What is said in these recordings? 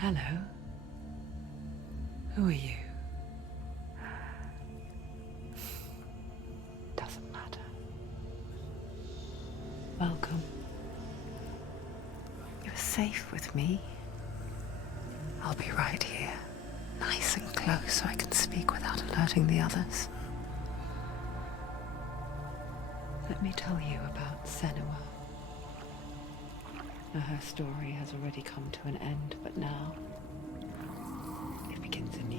Hello. Who are you? Doesn't matter. Welcome. You're safe with me. I'll be right here, nice and close so I can speak without alerting the others. Let me tell you about Senua. Her story has already come to an end, but now it begins anew.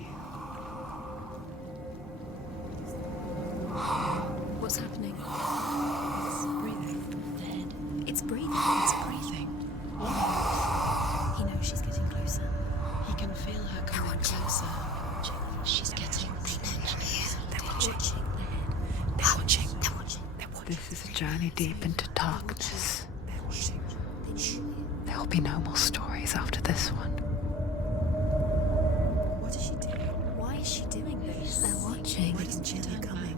What's happening? It's breathing. The head. It's breathing. It's breathing. What? He knows she's getting closer. He can feel her coming closer. She's getting closer. They're watching. They're watching. They're watching. They're watching. This is a journey deep into darkness. There will be no more stories after this one. What is she doing? Why is she doing this? They're watching. They can feel her coming.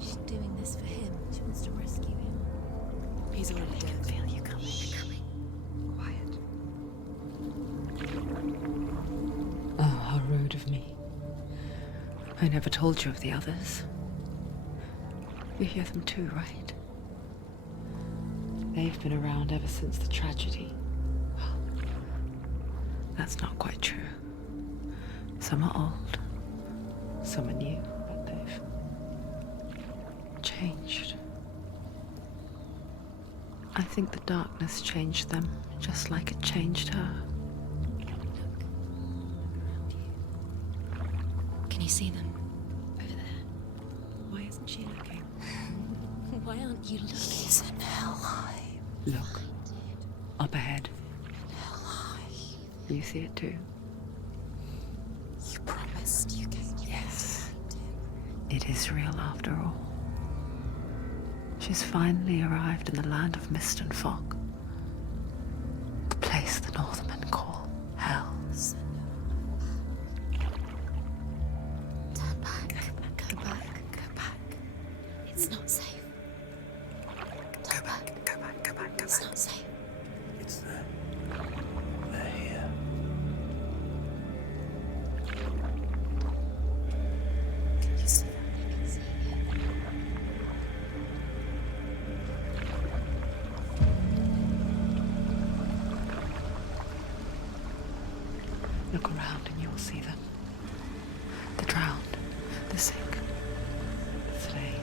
She's doing this for him. She wants to rescue him. He's already dead. I can feel you coming. You're coming. Quiet. Oh, how rude of me. I never told you of the others. You hear them too, right? They've been around ever since the tragedy. Well, that's not quite true. Some are old, some are new, but they've changed. I think the darkness changed them, just like it changed her. Can you see them? Over there. Why isn't she looking? Why aren't you looking? He's in Helheim. Look, up ahead. Helheim. You see it too? You promised you gave me. Yes. It is real after all. She's finally arrived in the land of mist and fog. The place the Northmen call Hell. Turn back. Go back. Go back. It's not safe. Go back. It's not safe. It's there. They're here. Can you see that? I can see it. Look around and you will see them. The drowned, the sick, the slain.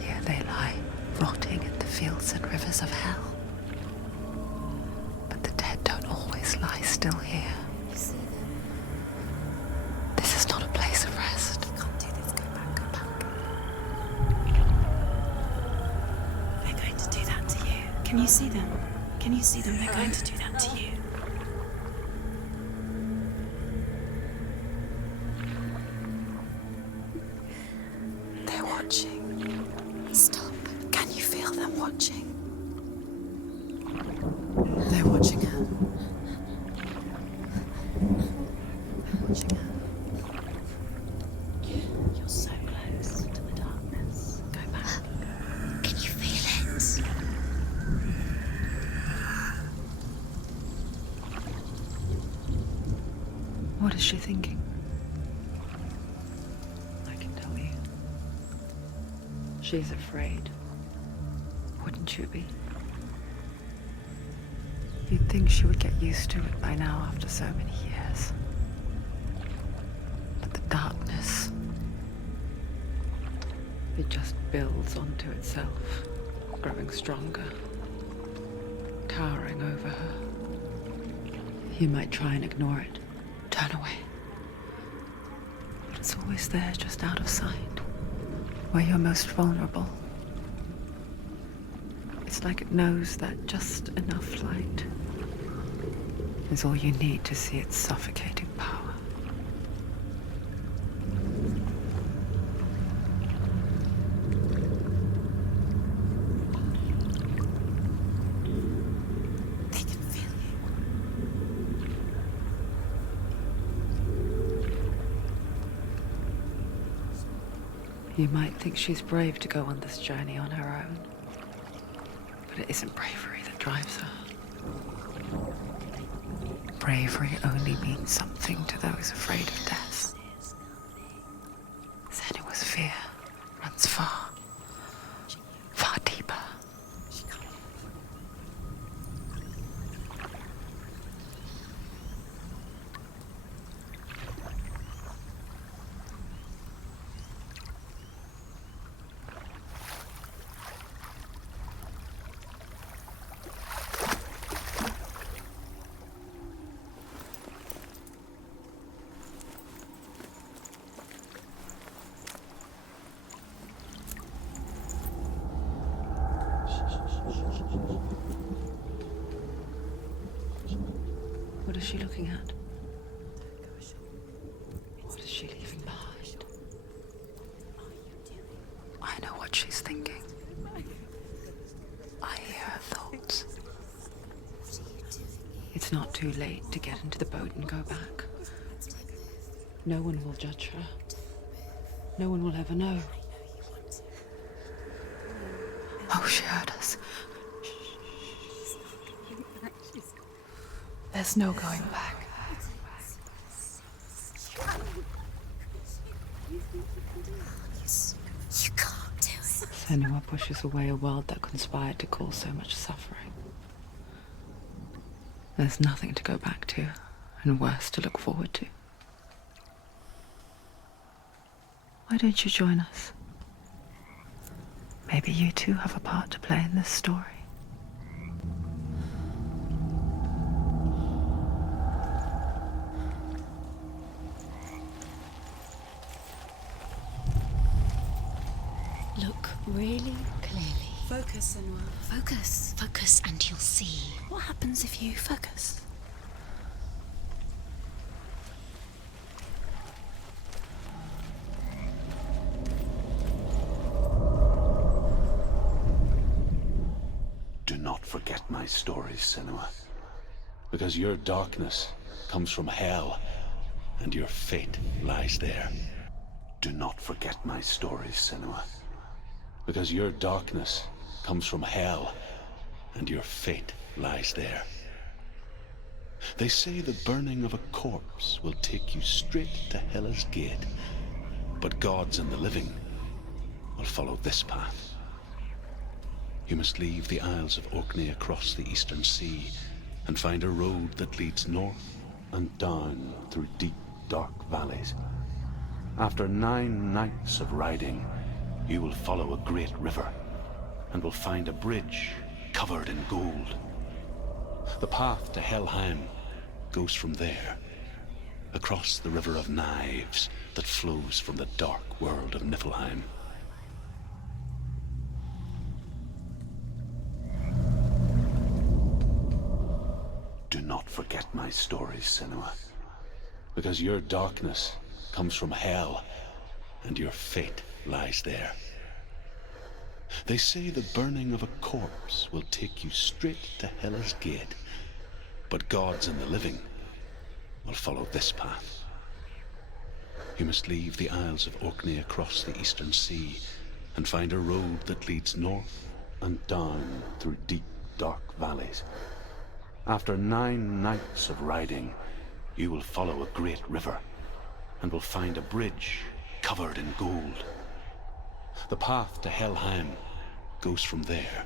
Here they lie, rotting in the fields and rivers of hell. But the dead don't always lie still here. You see them. This is not a place of rest. You can't do this. Go back. They're going to do that to you. Can you see them? Can you see them? They're going to do that to you. They're watching. Stop. Can you feel them watching? They're watching her. They're watching her. You're so close to the darkness. Go back. Can you feel it? What is she thinking? I can tell you. She's afraid. Wouldn't you be? You'd think she would get used to it by now after so many years. But the darkness, it just builds onto itself, growing stronger, towering over her. You might try and ignore it, turn away. But it's always there, just out of sight, where you're most vulnerable. It's like it knows that just enough light is all you need to see its suffocating power. They can feel you. You might think she's brave to go on this journey on her own, but it isn't bravery that drives her. bravery only means something to those afraid of death. Senua's fear runs far, far deeper. What is she looking at? What is she leaving behind? I know what she's thinking. I hear her thoughts. It's not too late to get into the boat and go back. No one will judge her. No one will ever know. Oh, she heard us. There's no going back. You can't do it. Senua pushes away a world that conspired to cause so much suffering. There's nothing to go back to, and worse to look forward to. Why don't you join us? Maybe you too have a part to play in this story. Look really clearly. Focus, Senua. Focus. Focus and you'll see. What happens if you focus? Do not forget my stories, Senua, because your darkness comes from hell, and your fate lies there. Do not forget my stories, Senua, because your darkness comes from hell, and your fate lies there. They say the burning of a corpse will take you straight to Hela's gate, but gods and the living will follow this path. You must leave the Isles of Orkney across the eastern sea and find a road that leads north and down through deep, dark valleys. After 9 nights of riding, you will follow a great river and will find a bridge covered in gold. The path to Helheim goes from there, across the river of knives that flows from the dark world of Niflheim. Do not forget my stories, Senua, because your darkness comes from hell, and your fate lies there. They say the burning of a corpse will take you straight to Hela's gate, but gods and the living will follow this path. You must leave the Isles of Orkney across the eastern sea and find a road that leads north and down through deep, dark valleys. After 9 nights of riding, you will follow a great river and will find a bridge covered in gold. The path to Helheim goes from there,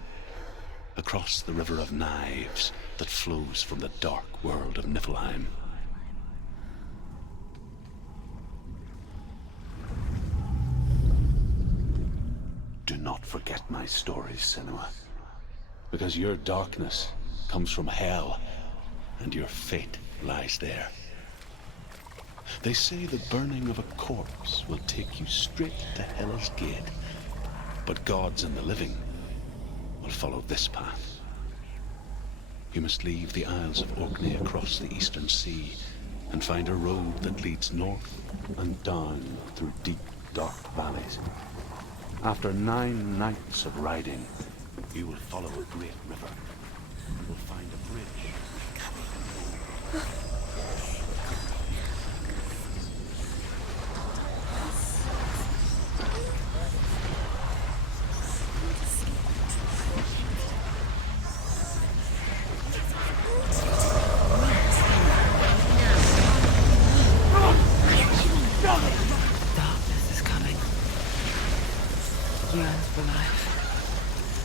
across the river of knives that flows from the dark world of Niflheim. Do not forget my stories, Senua, because your darkness comes from hell, and your fate lies there. They say the burning of a corpse will take you straight to Hela's gate, but gods and the living will follow this path. You must leave the Isles of Orkney across the eastern sea and find a road that leads north and down through deep, dark valleys. After 9 nights of riding, you will follow a great river. You will find a bridge.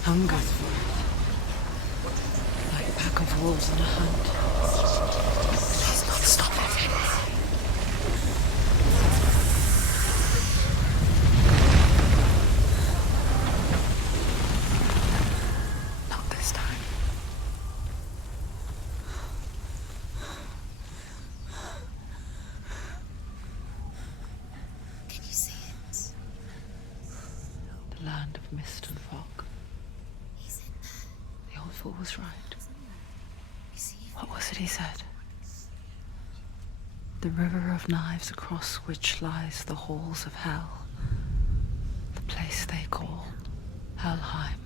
hungers for it. Like a pack of wolves on a hunt. Please not stop it. Not this time. Can you see it? The land of mist and fog. He's in there. The old fool was right. You see it? What was it he said? The river of knives across which lies the halls of hell. The place they call Helheim.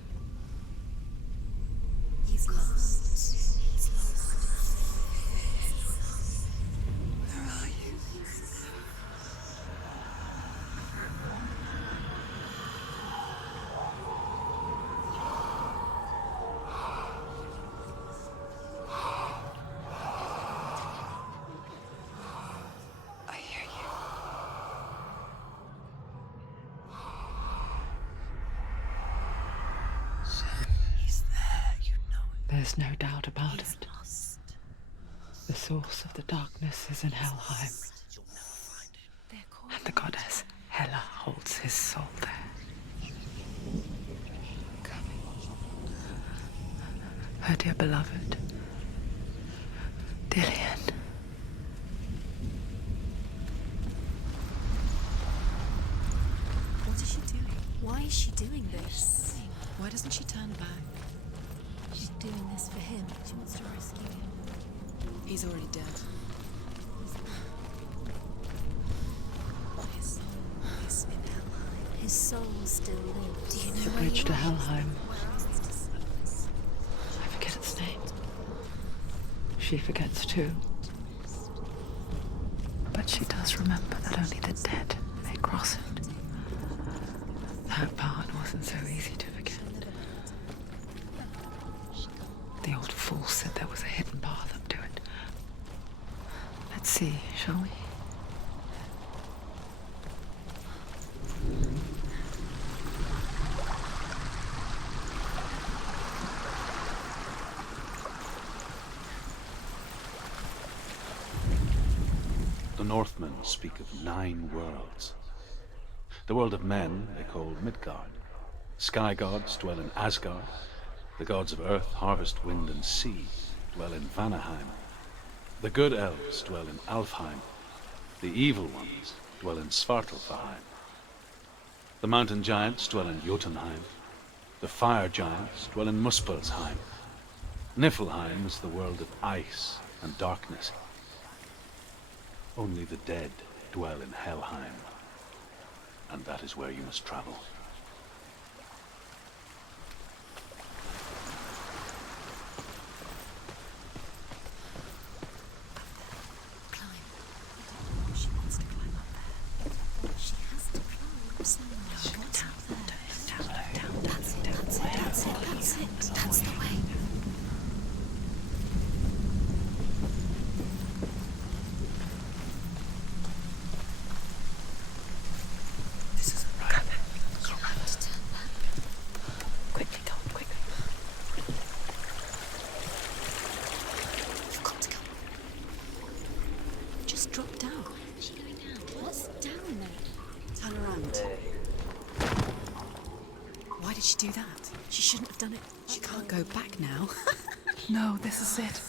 He's lost. He's lost. Where are you? I hear you. He's there, you know it. There's no doubt about He's it. lost. The source of the darkness is in Helheim, You'll never find him. They're calling and the goddess Hela holds his soul there. Her dear beloved, Dillian. What is she doing? Why is she doing this? Why doesn't she turn back? She's doing this for him. She wants to rescue him. He's already dead. His soul is in Helheim. His soul still lives. Do you The know where bridge you to are? Helheim. I forget its name. She forgets too. But she does remember that only the dead may cross it. That part wasn't so easy to forget. The old fool said there was a hidden path up to it. Let's see, shall we? The Northmen speak of 9 worlds. The world of men they call Midgard. Sky gods dwell in Asgard. The gods of earth, harvest, wind, and sea dwell in Vanaheim. The good elves dwell in Alfheim. The evil ones dwell in Svartalfheim. The mountain giants dwell in Jotunheim. The fire giants dwell in Muspelheim. Niflheim is the world of ice and darkness. Only the dead dwell in Helheim. And that is where you must travel. Climb. She wants to climb up there. She has to climb somewhere. What's up there? Down. That's it. That's the way. This isn't right. You have to turn back. Quickly, Tom, quickly. You've got to go. Just drop down. Is she going down? What's down there? Turn around. Why did she do that? She shouldn't have done it. She can't go back now. No, this is it.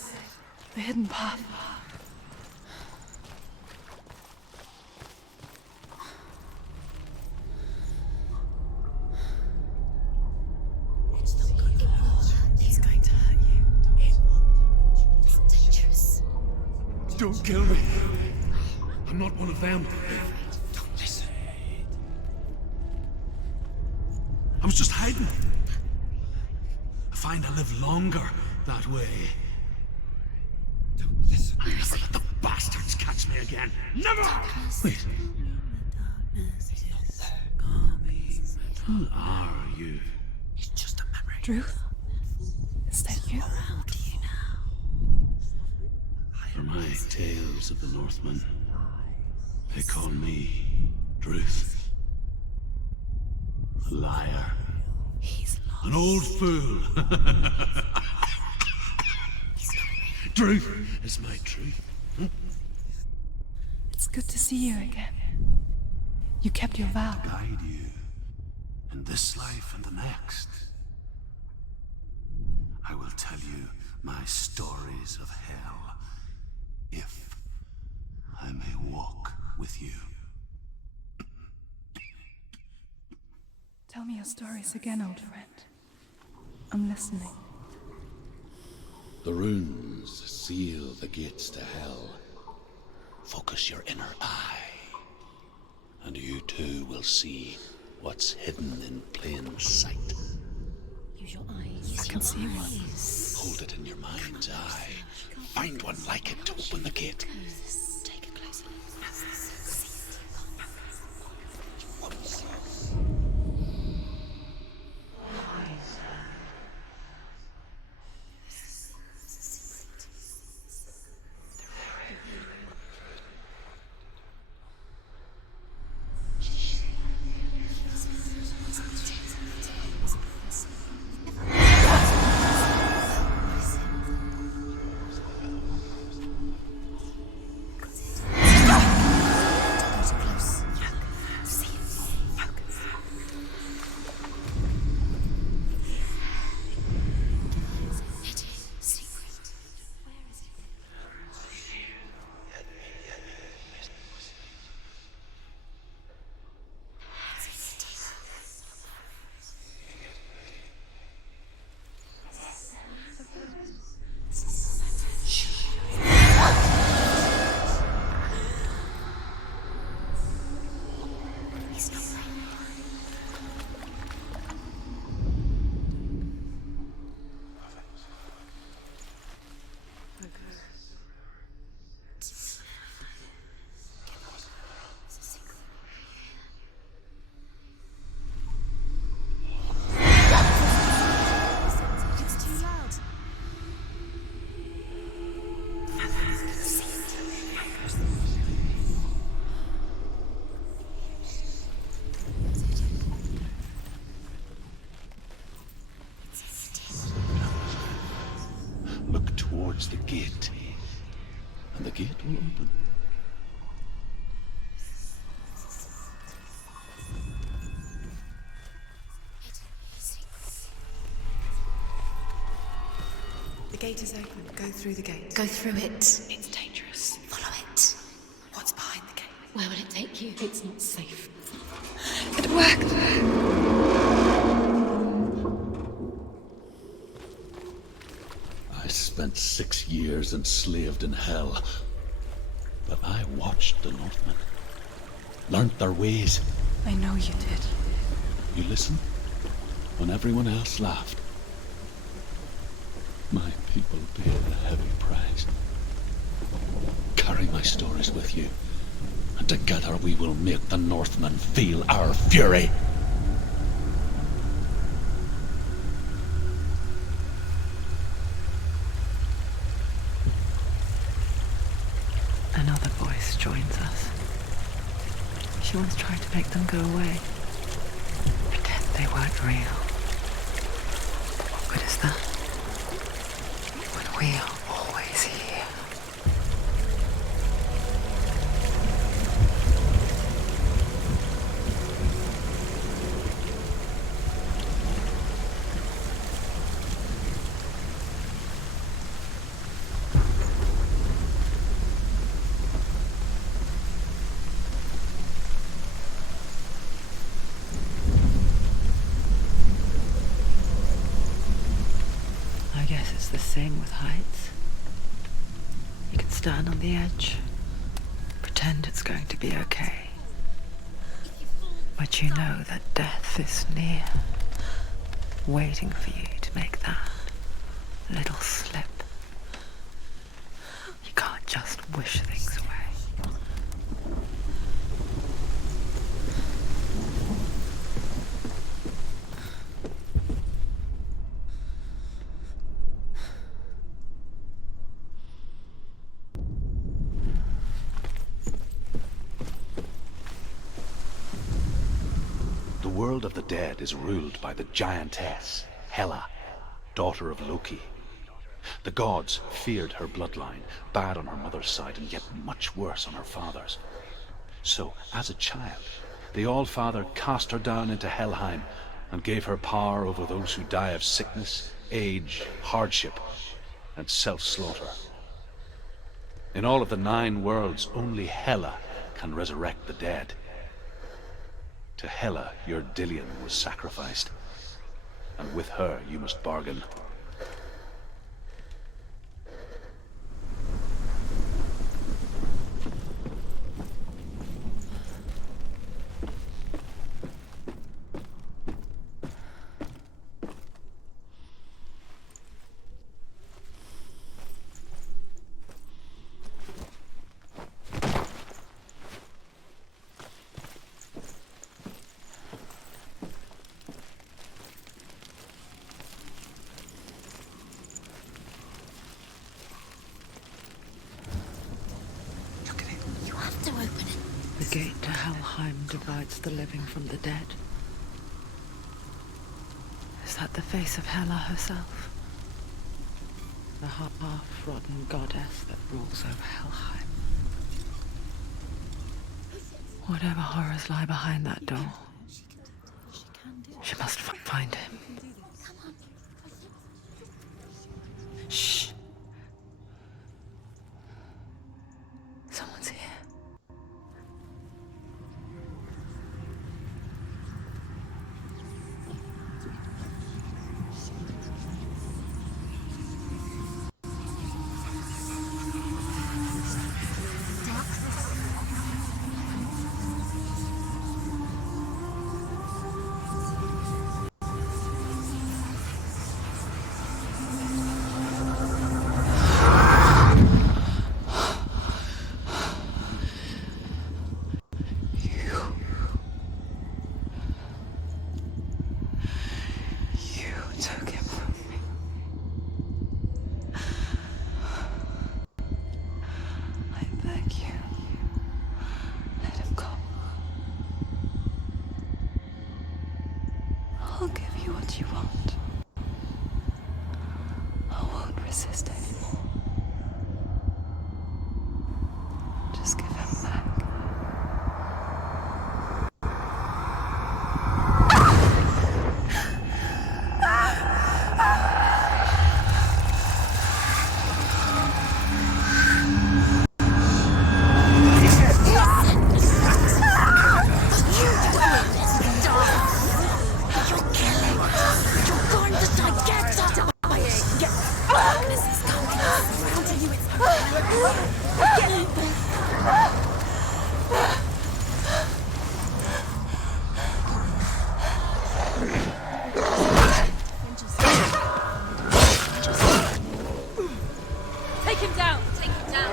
The hidden path. It's not good. It will hurt you. It's going to hurt you. It's dangerous. Don't kill me. I'm not one of them. Don't listen. I was just hiding. I find I live longer that way. Don't listen. I'll never let the bastards catch me again. Never! Wait. Who are you? It's just a memory. Drew? Is that you? Around you now. For my tales of the Northmen, they call me Druth. A liar. He's lost. An old fool. Truth is my truth. It's good to see you again. You kept your vow. Guide you in this life and the next. I will tell you my stories of hell, if I may walk with you. Tell me your stories again, old friend. I'm listening. The runes seal the gates to hell. Focus your inner eye, and you too will see what's hidden in plain sight. Use your eyes. I can see one. Hold it in your mind's eye. Find one like it to open the gate. Take a closer look. Towards the gate, and the gate will open. The gate is open. Go through the gate. Go through it. It's dangerous. Follow it. What's behind the gate? Where will it take you? It's not safe. It worked. I spent 6 years enslaved in hell, but I watched the Northmen, learnt their ways. I know you did. You listened when everyone else laughed. My people paid a heavy price. Carry my stories with you, and together we will make the Northmen feel our fury. Another voice joins us. She once tried to make them go away. Pretend they weren't real. What good is that? When we are always here. I guess it's the same with heights. You can stand on the edge, pretend it's going to be okay. But you know that death is near, waiting for you to make that little slip. You can't just wish things away. The world of the dead is ruled by the giantess, Hela, daughter of Loki. The gods feared her bloodline, bad on her mother's side and yet much worse on her father's. So, as a child, the All-Father cast her down into Helheim and gave her power over those who die of sickness, age, hardship, and self-slaughter. In all of the 9 worlds, only Hela can resurrect the dead. To Hela, your Dillion was sacrificed, and with her you must bargain. The gate to Helheim divides the living from the dead. Is that the face of Hela herself? The half-rotten goddess that rules over Helheim. Whatever horrors lie behind that door, she must find him. Shh. Someone's here. I'll give you what you want. I won't resist anymore. Just give him back. Take him down! Take him down!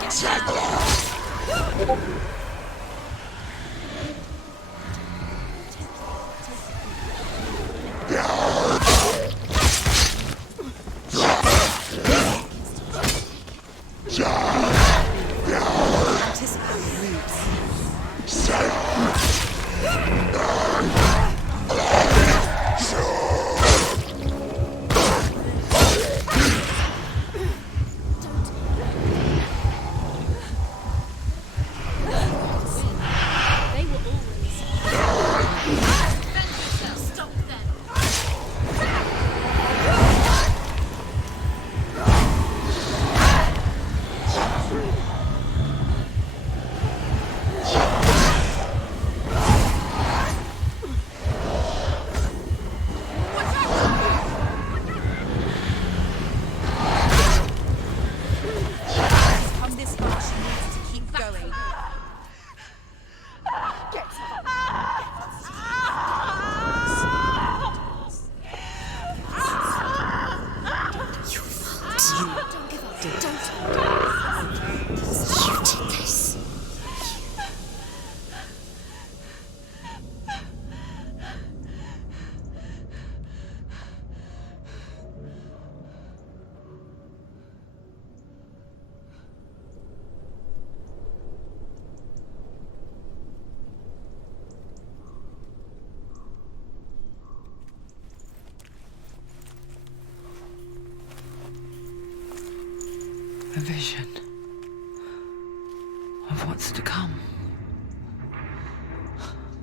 of what's to come.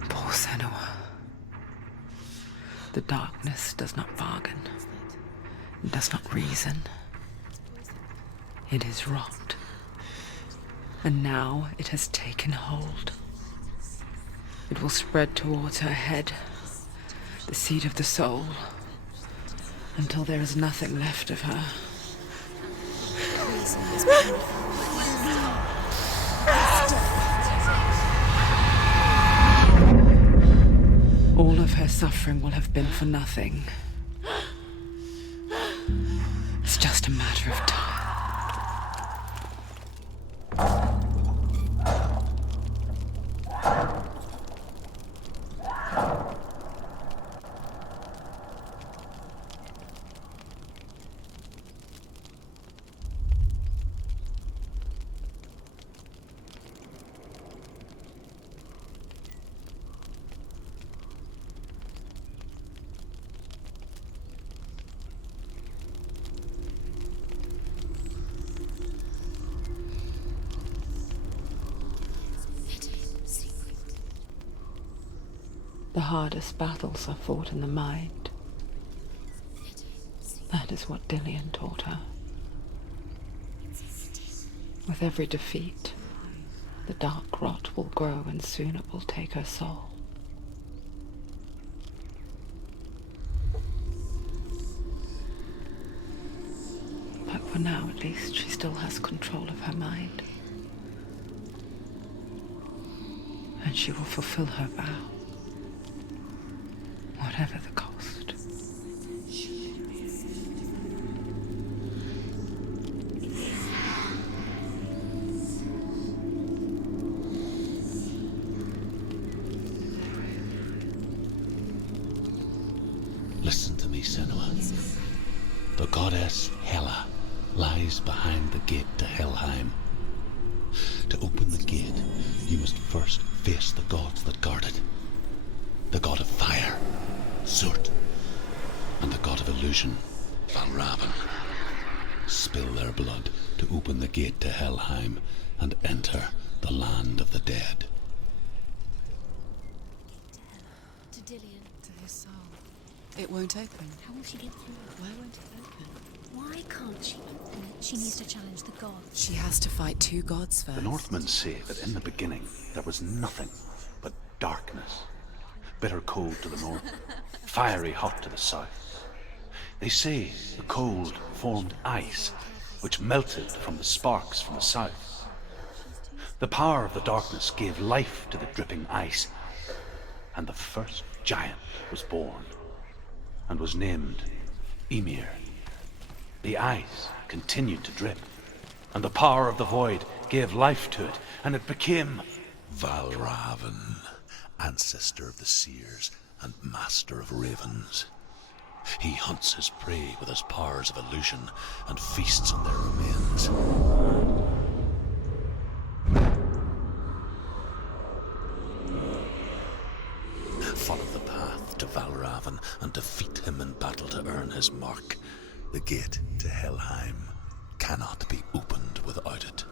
Poor Senua. The darkness does not bargain. It does not reason. It is rot. And now it has taken hold. It will spread towards her head, the seat of the soul, until there is nothing left of her. All of her suffering will have been for nothing. It's just a matter of time. The hardest battles are fought in the mind. That is what Dillian taught her. With every defeat, the dark rot will grow and soon it will take her soul. But for now, at least, she still has control of her mind. And she will fulfill her vow. Whatever the cost. Listen to me, Senua. The goddess Hela lies behind the gate to Helheim. To open the gate, you must first face the gods that guard it. The god of fire, Zurt, and the god of illusion, Valravan. Spill their blood to open the gate to Helheim and enter the land of the dead. To Dillian. To his soul. It won't open. How will she get through? Why won't it open? Why can't she open it? She needs to challenge the gods. She has to fight two gods first. The Northmen say that in the beginning there was nothing but darkness. Bitter cold to the north, fiery hot to the south. They say the cold formed ice, which melted from the sparks from the south. The power of the darkness gave life to the dripping ice, and the first giant was born, and was named Ymir. The ice continued to drip, and the power of the void gave life to it, and it became Valravan, ancestor of the seers and master of ravens. He hunts his prey with his powers of illusion and feasts on their remains. Follow the path to Valravan and defeat him in battle to earn his mark. The gate to Helheim cannot be opened without it.